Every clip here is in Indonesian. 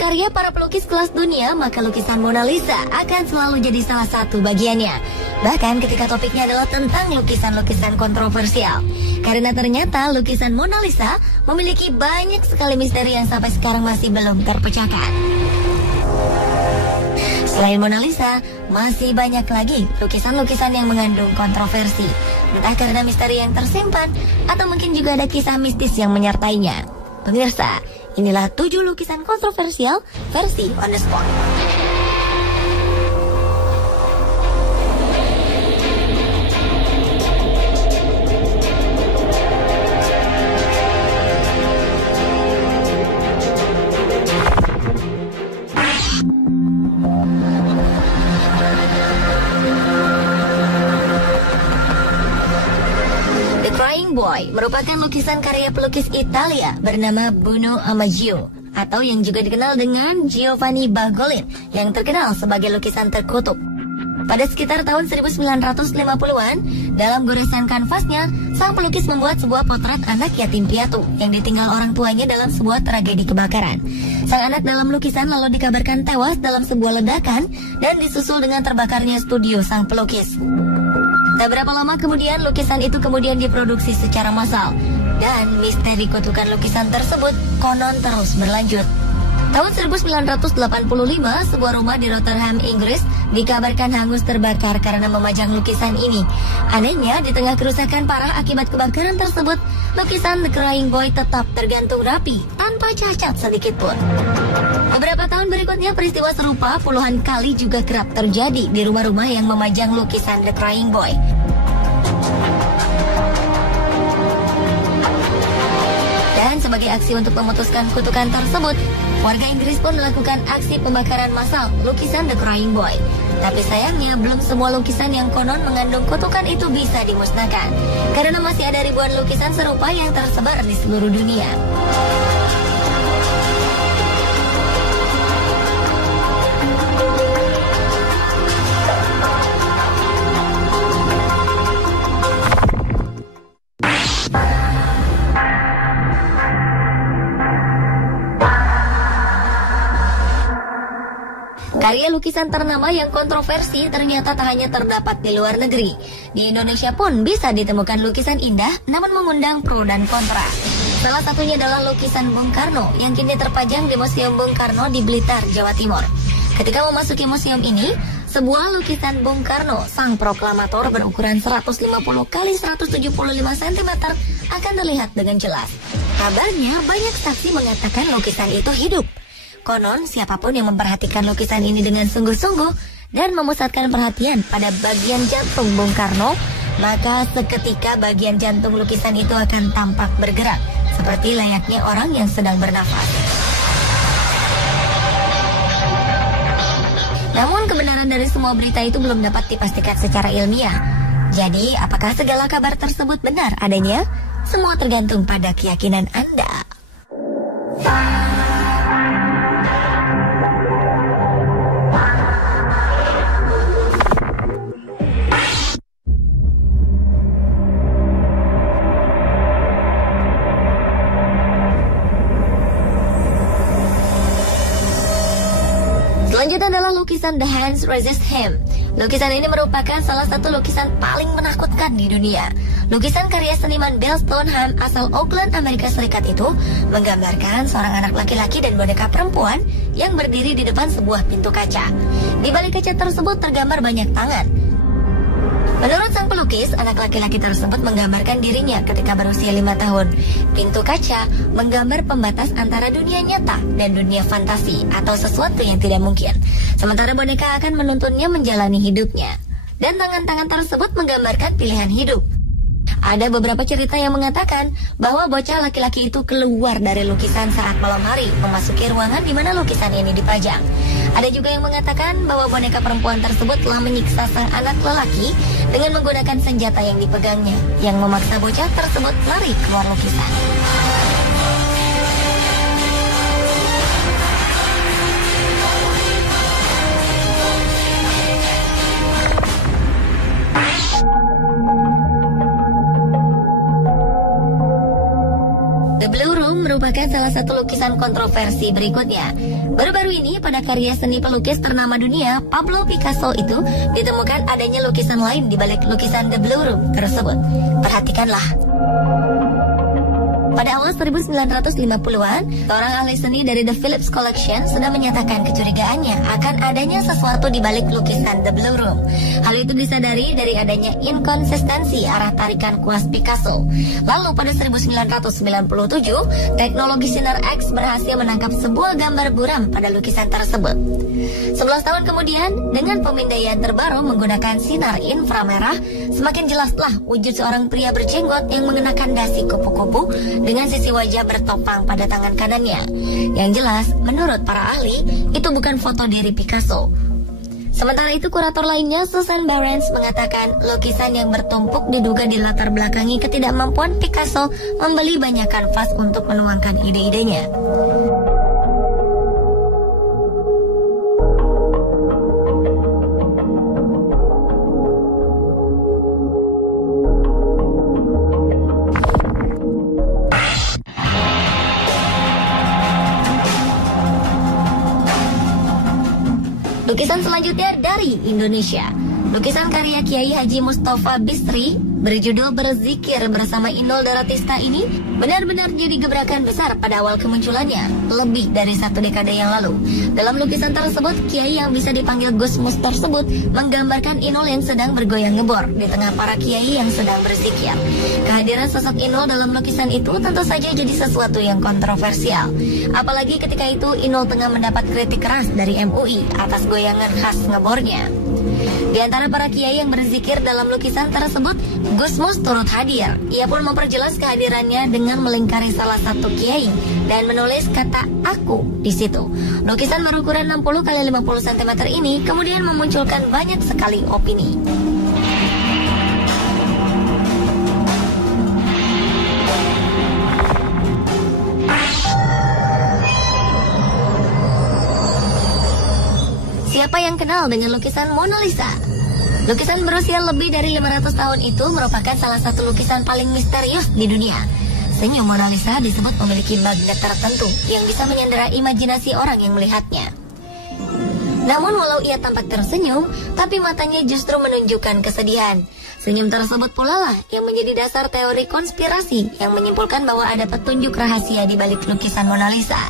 karya para pelukis kelas dunia, maka lukisan Mona Lisa akan selalu jadi salah satu bagiannya. Bahkan ketika topiknya adalah tentang lukisan-lukisan kontroversial. Karena ternyata lukisan Mona Lisa memiliki banyak sekali misteri yang sampai sekarang masih belum terpecahkan. Selain Mona Lisa, masih banyak lagi lukisan-lukisan yang mengandung kontroversi. Entah karena misteri yang tersimpan, atau mungkin juga ada kisah mistis yang menyertainya. Pemirsa, inilah 7 lukisan kontroversial versi On The Spot. Boy merupakan lukisan karya pelukis Italia bernama Bruno Amaggio, atau yang juga dikenal dengan Giovanni Bagolin, yang terkenal sebagai lukisan terkutuk. Pada sekitar tahun 1950-an, dalam goresan kanvasnya, sang pelukis membuat sebuah potret anak yatim piatu yang ditinggal orang tuanya dalam sebuah tragedi kebakaran. Sang anak dalam lukisan lalu dikabarkan tewas dalam sebuah ledakan dan disusul dengan terbakarnya studio sang pelukis. Tak berapa lama kemudian, lukisan itu kemudian diproduksi secara massal, dan misteri kutukan lukisan tersebut konon terus berlanjut. Tahun 1985, sebuah rumah di Rotterdam, Inggris dikabarkan hangus terbakar karena memajang lukisan ini. Anehnya, di tengah kerusakan parah akibat kebakaran tersebut, lukisan The Crying Boy tetap tergantung rapi, tanpa cacat sedikit pun. Beberapa tahun berikutnya, peristiwa serupa puluhan kali juga kerap terjadi di rumah-rumah yang memajang lukisan The Crying Boy. Dan sebagai aksi untuk memutuskan kutukan tersebut, warga Inggris pun melakukan aksi pembakaran massal lukisan The Crying Boy. Tapi sayangnya, belum semua lukisan yang konon mengandung kutukan itu bisa dimusnahkan, karena masih ada ribuan lukisan serupa yang tersebar di seluruh dunia. Karya lukisan ternama yang kontroversi ternyata tak hanya terdapat di luar negeri. Di Indonesia pun bisa ditemukan lukisan indah namun mengundang pro dan kontra. Salah satunya adalah lukisan Bung Karno yang kini terpajang di Museum Bung Karno di Blitar, Jawa Timur. Ketika memasuki museum ini, sebuah lukisan Bung Karno, sang proklamator berukuran 150 x 175 cm akan terlihat dengan jelas. Kabarnya banyak saksi mengatakan lukisan itu hidup. Konon, siapapun yang memperhatikan lukisan ini dengan sungguh-sungguh dan memusatkan perhatian pada bagian jantung Bung Karno, maka seketika bagian jantung lukisan itu akan tampak bergerak, seperti layaknya orang yang sedang bernafas. Namun kebenaran dari semua berita itu belum dapat dipastikan secara ilmiah. Jadi, apakah segala kabar tersebut benar adanya? Semua tergantung pada keyakinan Anda. Selanjutnya adalah lukisan The Hands Resist Him. Lukisan ini merupakan salah satu lukisan paling menakutkan di dunia. Lukisan karya seniman Bill Stoneham asal Auckland, Amerika Serikat itu menggambarkan seorang anak laki-laki dan boneka perempuan yang berdiri di depan sebuah pintu kaca. Di balik kaca tersebut tergambar banyak tangan. Menurut sang pelukis, anak laki-laki tersebut menggambarkan dirinya ketika berusia 5 tahun. Pintu kaca menggambar pembatas antara dunia nyata dan dunia fantasi atau sesuatu yang tidak mungkin. Sementara boneka akan menuntunnya menjalani hidupnya. Dan tangan-tangan tersebut menggambarkan pilihan hidup. Ada beberapa cerita yang mengatakan bahwa bocah laki-laki itu keluar dari lukisan saat malam hari, memasuki ruangan di mana lukisan ini dipajang. Ada juga yang mengatakan bahwa boneka perempuan tersebut telah menyiksa sang anak lelaki dengan menggunakan senjata yang dipegangnya, yang memaksa bocah tersebut lari keluar lukisan. The Blue Room merupakan salah satu lukisan kontroversi berikutnya. Baru-baru ini pada karya seni pelukis ternama dunia, Pablo Picasso itu ditemukan adanya lukisan lain di balik lukisan The Blue Room tersebut. Perhatikanlah. Pada awal 1950-an, seorang ahli seni dari The Phillips Collection sudah menyatakan kecurigaannya akan adanya sesuatu di balik lukisan The Blue Room. Hal itu disadari dari adanya inkonsistensi arah tarikan kuas Picasso. Lalu pada 1997, teknologi sinar X berhasil menangkap sebuah gambar buram pada lukisan tersebut. 11 tahun kemudian, dengan pemindaian terbaru menggunakan sinar inframerah, semakin jelaslah wujud seorang pria berjenggot yang mengenakan dasi kupu-kupu dengan sisi wajah bertopang pada tangan kanannya. Yang jelas, menurut para ahli, itu bukan foto diri Picasso. Sementara itu, kurator lainnya, Susan Barnes, mengatakan lukisan yang bertumpuk diduga dilatar belakangi ketidakmampuan Picasso membeli banyak kanvas untuk menuangkan ide-idenya. Lukisan selanjutnya dari Indonesia. Lukisan karya Kiai Haji Mustafa Bisri berjudul Berzikir bersama Inul Daratista ini benar-benar jadi gebrakan besar pada awal kemunculannya, lebih dari 1 dekade yang lalu. Dalam lukisan tersebut, Kiai yang bisa dipanggil Gus Mus tersebut menggambarkan Inul yang sedang bergoyang ngebor di tengah para Kiai yang sedang berzikir. Kehadiran sosok Inul dalam lukisan itu tentu saja jadi sesuatu yang kontroversial. Apalagi ketika itu Inul tengah mendapat kritik keras dari MUI atas goyangan khas ngebornya. Di antara para kiai yang berzikir dalam lukisan tersebut, Gus Mus turut hadir. Ia pun memperjelas kehadirannya dengan melingkari salah satu kiai dan menulis kata "aku" di situ. Lukisan berukuran 60 x 50 cm ini kemudian memunculkan banyak sekali opini. Siapa yang kenal dengan lukisan Mona Lisa? Lukisan berusia lebih dari 500 tahun itu merupakan salah satu lukisan paling misterius di dunia. Senyum Mona Lisa disebut memiliki magnet tertentu yang bisa menyandera imajinasi orang yang melihatnya. Namun walau ia tampak tersenyum, tapi matanya justru menunjukkan kesedihan. Senyum tersebut pula lah yang menjadi dasar teori konspirasi yang menyimpulkan bahwa ada petunjuk rahasia di balik lukisan Mona Lisa.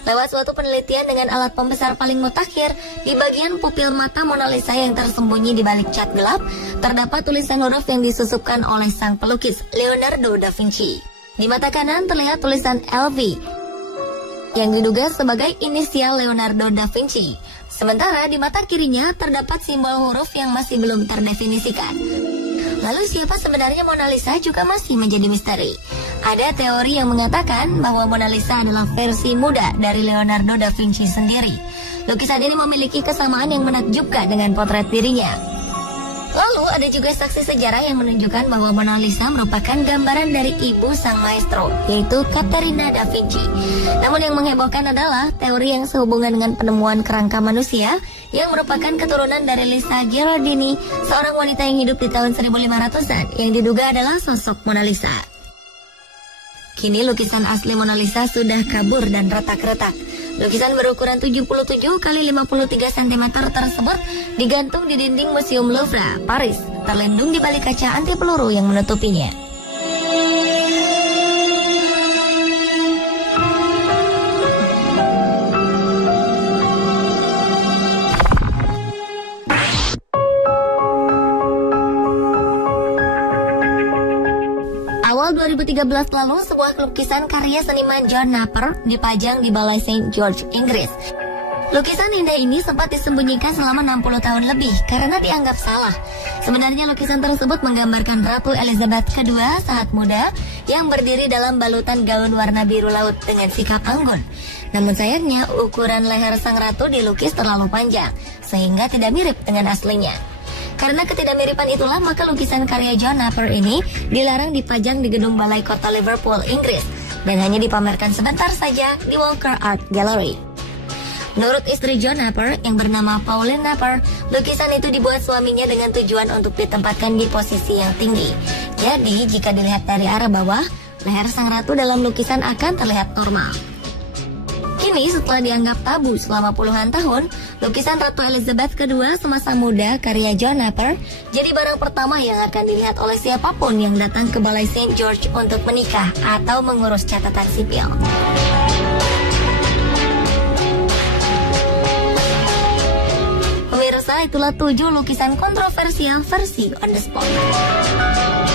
Lewat suatu penelitian dengan alat pembesar paling mutakhir, di bagian pupil mata Mona Lisa yang tersembunyi di balik cat gelap, terdapat tulisan huruf yang disusupkan oleh sang pelukis Leonardo da Vinci. Di mata kanan terlihat tulisan LV, yang diduga sebagai inisial Leonardo da Vinci. Sementara di mata kirinya terdapat simbol huruf yang masih belum terdefinisikan. Lalu siapa sebenarnya Mona Lisa juga masih menjadi misteri. Ada teori yang mengatakan bahwa Mona Lisa adalah versi muda dari Leonardo da Vinci sendiri. Lukisan ini memiliki kesamaan yang menakjubkan dengan potret dirinya. Lalu ada juga saksi sejarah yang menunjukkan bahwa Mona Lisa merupakan gambaran dari ibu sang maestro, yaitu Caterina da Vinci. Namun yang menghebohkan adalah teori yang sehubungan dengan penemuan kerangka manusia yang merupakan keturunan dari Lisa Gherardini, seorang wanita yang hidup di tahun 1500-an yang diduga adalah sosok Mona Lisa. Kini lukisan asli Mona Lisa sudah kabur dan retak-retak. Lukisan berukuran 77 x 53 cm tersebut digantung di dinding Museum Louvre, Paris, terlindung di balik kaca anti peluru yang menutupinya. Awal 2013 lalu, sebuah lukisan karya seniman John Naper dipajang di Balai St. George, Inggris. Lukisan indah ini sempat disembunyikan selama 60 tahun lebih karena dianggap salah. Sebenarnya lukisan tersebut menggambarkan Ratu Elizabeth II saat muda yang berdiri dalam balutan gaun warna biru laut dengan sikap anggun. Namun sayangnya ukuran leher sang ratu dilukis terlalu panjang sehingga tidak mirip dengan aslinya. Karena ketidakmiripan itulah maka lukisan karya John Naper ini dilarang dipajang di gedung Balai Kota Liverpool, Inggris, dan hanya dipamerkan sebentar saja di Walker Art Gallery. Menurut istri John Naper yang bernama Pauline Naper, lukisan itu dibuat suaminya dengan tujuan untuk ditempatkan di posisi yang tinggi. Jadi jika dilihat dari arah bawah, leher sang ratu dalam lukisan akan terlihat normal. Kini setelah dianggap tabu selama puluhan tahun, lukisan Ratu Elizabeth II semasa muda karya John Napier jadi barang pertama yang akan dilihat oleh siapapun yang datang ke Balai St. George untuk menikah atau mengurus catatan sipil. Pemirsa, itulah 7 lukisan kontroversial versi On The Spot.